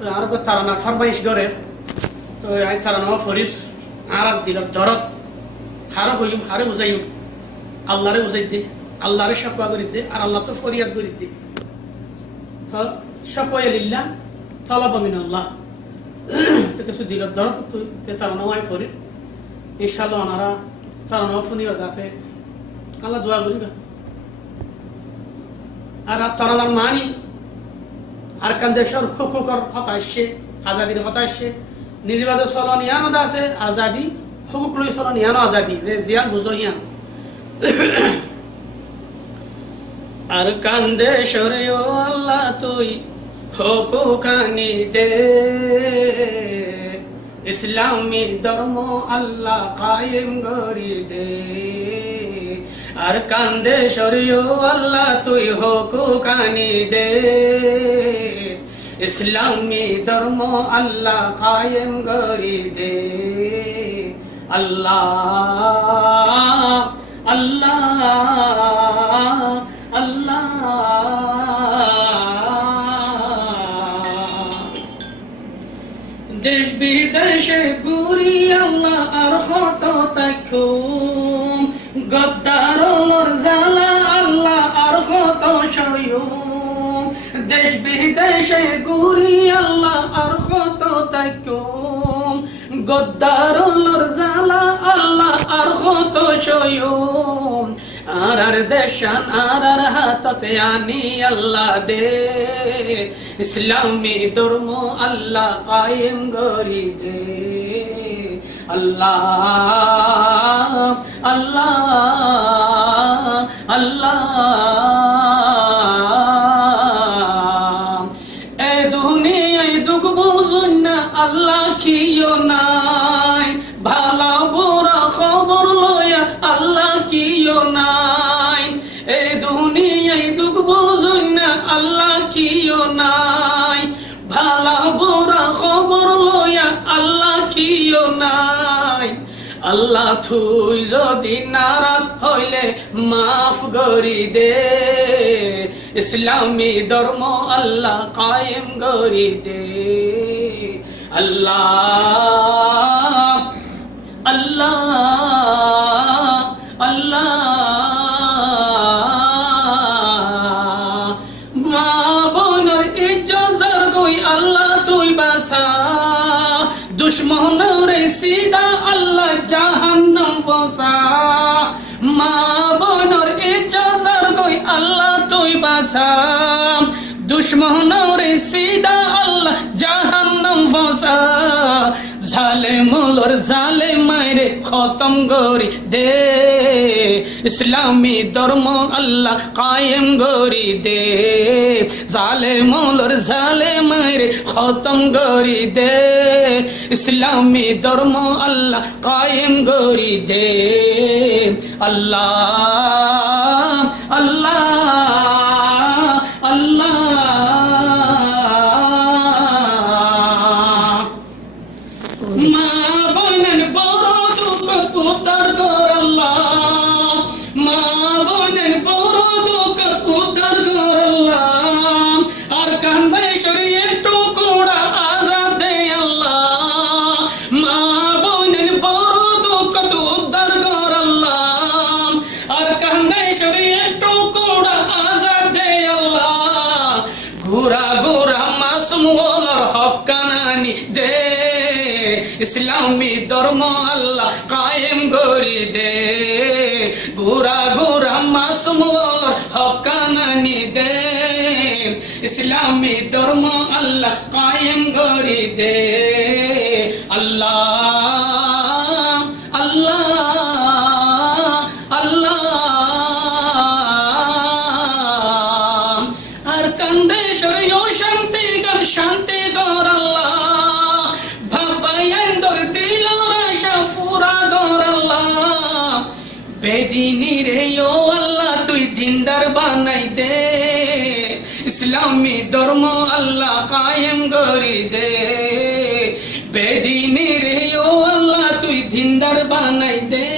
তো আর তারানা ফরমাইশ করে তো আই তারানা ফরির আর দিলাম দরদ হারে হইম হারে বুঝাইম আল্লাহরে বুঝাই দে আল্লাহরে শাকওয়া করি দে আর আল্লাহ তো ফরিয়াদ করি দে তো শাকওয়া লিল্লাহ তালাবা মিনাল্লাহ তো কিছু দিল দরদ তো তারানা আই ফরির ইনশাআল্লাহ ওনারা তারানা ফনিয়ত আছে আল্লাহ দোয়া করিবা আর তারানার মানি আর কান দেশের হুকুকর কথা আসছে আজাদির কথা আসছে নিজেবাদে চলন ইয়ানো আছে আজাদি হুকুক লই চলন ইয়ানো আজাদি যে জিয়ান বুঝো ইয়ান আর কান দেশের ও আল্লাহ তুই হুকুকানি দে ইসলামী ধর্ম আল্লাহ কায়েম করি দে আর কান্দে শরীয় আল্লাহ তুই হুকুকানি দে ইসলামী ধর্ম আল্লাহ কায়েম করি দে আল্লাহ আল্লাহ আল্লাহ দেশ বিদেশে ঘুরি আল্লাহ আর হত তাকুম গদ্দারর জালা আল্লাহ আর হত সয়ুম দেশ বিদেশে ঘুরি আল্লাহ আর হত তাকুম গদ্দারর জালা আল্লাহ আর হত সয়ুম আর দেশান আর হাততে আনি আল্লাহ দে ইসলামী ধর্ম আল্লাহ কায়েম করি দে আল্লাহ আল্লাহ আল্লাহ এ দুনিয়ায় দুঃখ বুঝুন না আল্লাহ কিও নাই ভালো বুড়া খবর লয়া আল্লাহ কিও নাই এ দুনিয়ায় দুঃখ বুঝুন না আল্লাহ কিও নাই ভালো বুড়া খবর লয়া আল্লাহ কিও নাই আল্লাহ তুই যদি নারাজ হইলে মাফ করি দে ইসলামী ধর্ম আল্লাহ কায়েম করি দে আল্লাহ আল্লাহ আল্লাহ মা বোনের ইজ্জত গই আল্লাহ তুই বাসা দুশ্মনের সিদা আল্লাহ জাহান্নাম ফসা মা বোনের ইজ্জত গই আল্লাহ তুই বাসা দুশ্মনের সিদা আল্লাহ জাহান্নাম ফসা জালেমুলর জালেমাইরে খতম করি দে ইসলামী ধর্ম আল্লাহ কায়েম করি দে জালেমুলর জালেমাইরে খতম করি দে ইসলামী ধর্ম আল্লাহ কায়েম করি দে আল্লাহ আল্লাহ আল্লাহ ইসলামী ধর্ম আল্লাহ কায়েম করি দে গোরা গোরা মাসুম হকানানি দে ইসলামী ধর্ম আল্লাহ কায়েম করি দে আল্লাহ আল্লাহ আল্লাহ আর কান্দে শরীয় শান্তি কর শান্তি কর আল্লাহ বেদিনী রে ও আল্লাহ তুই দিনদার বানাই দে ইসলামী ধর্ম আল্লাহ কায়েম করি দে বেদিনী রে ও আল্লাহ তুই দিনদার বানাই দে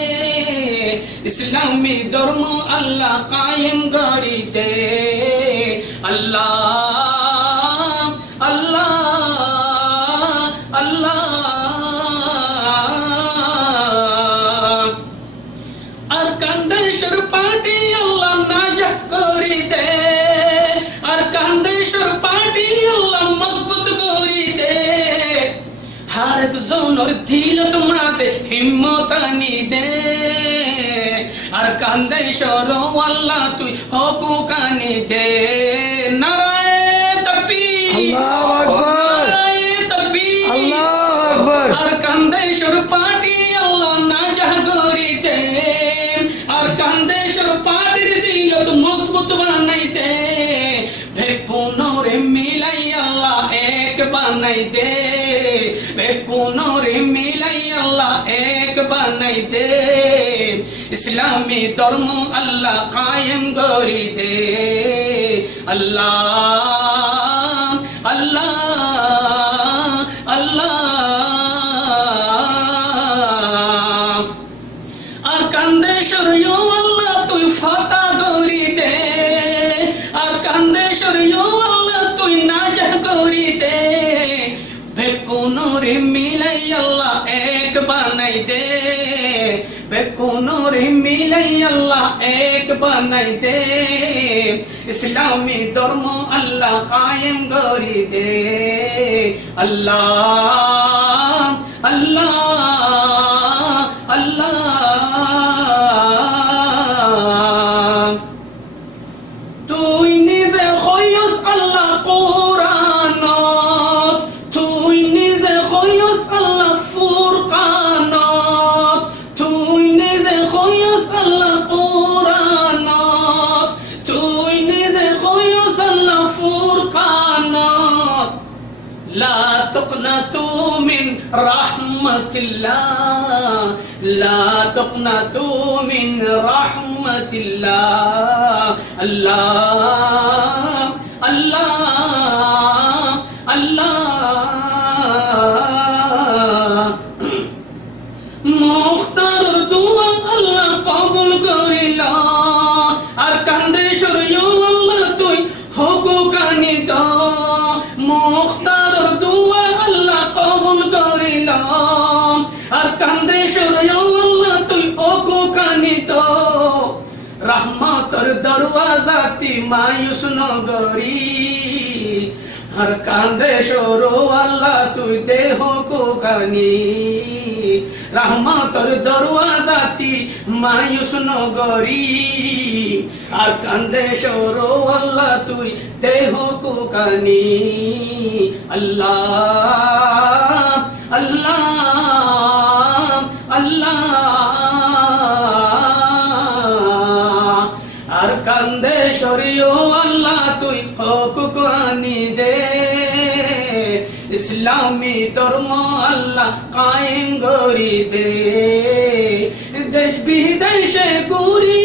ইসলামী ধর্ম আল্লাহ কায়েম করি দে আল্লাহ আল্লাহ বেকুনোর দিলত মাঝে হিম্মত আনি দে আর কান্দে সরো আল্লাহ তুই হকুক আনি দে নারায়ে তাকবীর আল্লাহু আকবার নারায়ে তাকবীর আল্লাহু আকবার আর কান্দে সর পাটি আল্লাহ নাজাহ করিতে আর কান্দে সর পাটির দিলত মজবুত বানাইতে বেকুনোরে মিলাই আল্লাহ এক বানাইতে বেকুনোরে মিলাই আল্লাহ এক বানাইতে ইসলামী ধর্ম আল্লাহ কায়েম করি দে আল্লাহ আল্লাহ আল্লাহ আর কান্দে সরিও আল্লাহ তুই ফাতা করি দে আর কান্দে সরিও আল্লাহ তুই নাজাহ করি দে বেকুনোরে মিলাই আল্লাহ এক বানাই দে বেকুনোরে মিলাই আল্লাহ এক বানাই দে ইসলামী ধর্ম আল্লাহ কায়েম করি দে আল্লাহ আল্লাহ আল্লাহ তুই নিজে হইস আল্লাহ কোরআনত তুই নিজে হইস আল্লাহ ফুরকানত তুই নিজে হইস আল্লাহ কোরআনত তুই নিজে হইস আল্লাহ ফুরকানত লা তুকনাতু মিন রাহমাতিল্লাহ লা তুকনাতু মিন রাহমাতিল্লাহ আল্লাহ আল্লাহ আল্লাহ মুখতার দুয়া আল্লাহ কবুল করিলা আর কান্দে সরিও আল্লাহ তুই হুকুক আনি দা মুখতার দুয়া আল্লাহ কবুল করিলা আর কান্দে সরিও আল্লাহ তুই হুকুক আনি দা রহমতের দরওয়াজাতি মায়ুস নগরী আর কান্দে সরো আল্লাহ তুই দেহ কোকানি রহমতের দরওয়াজাতি মায়ুস নগরী আর কান্দে সরো আল্লাহ তুই দেহ কোকানি আল্লাহ আল্লাহ আল্লাহ আর কান্দে সরিও আল্লাহ তুই হুকুক আনি দে ইসলামী ধর্ম আল্লাহ কায়েম করি দে দেশ বিদেশে ঘুরি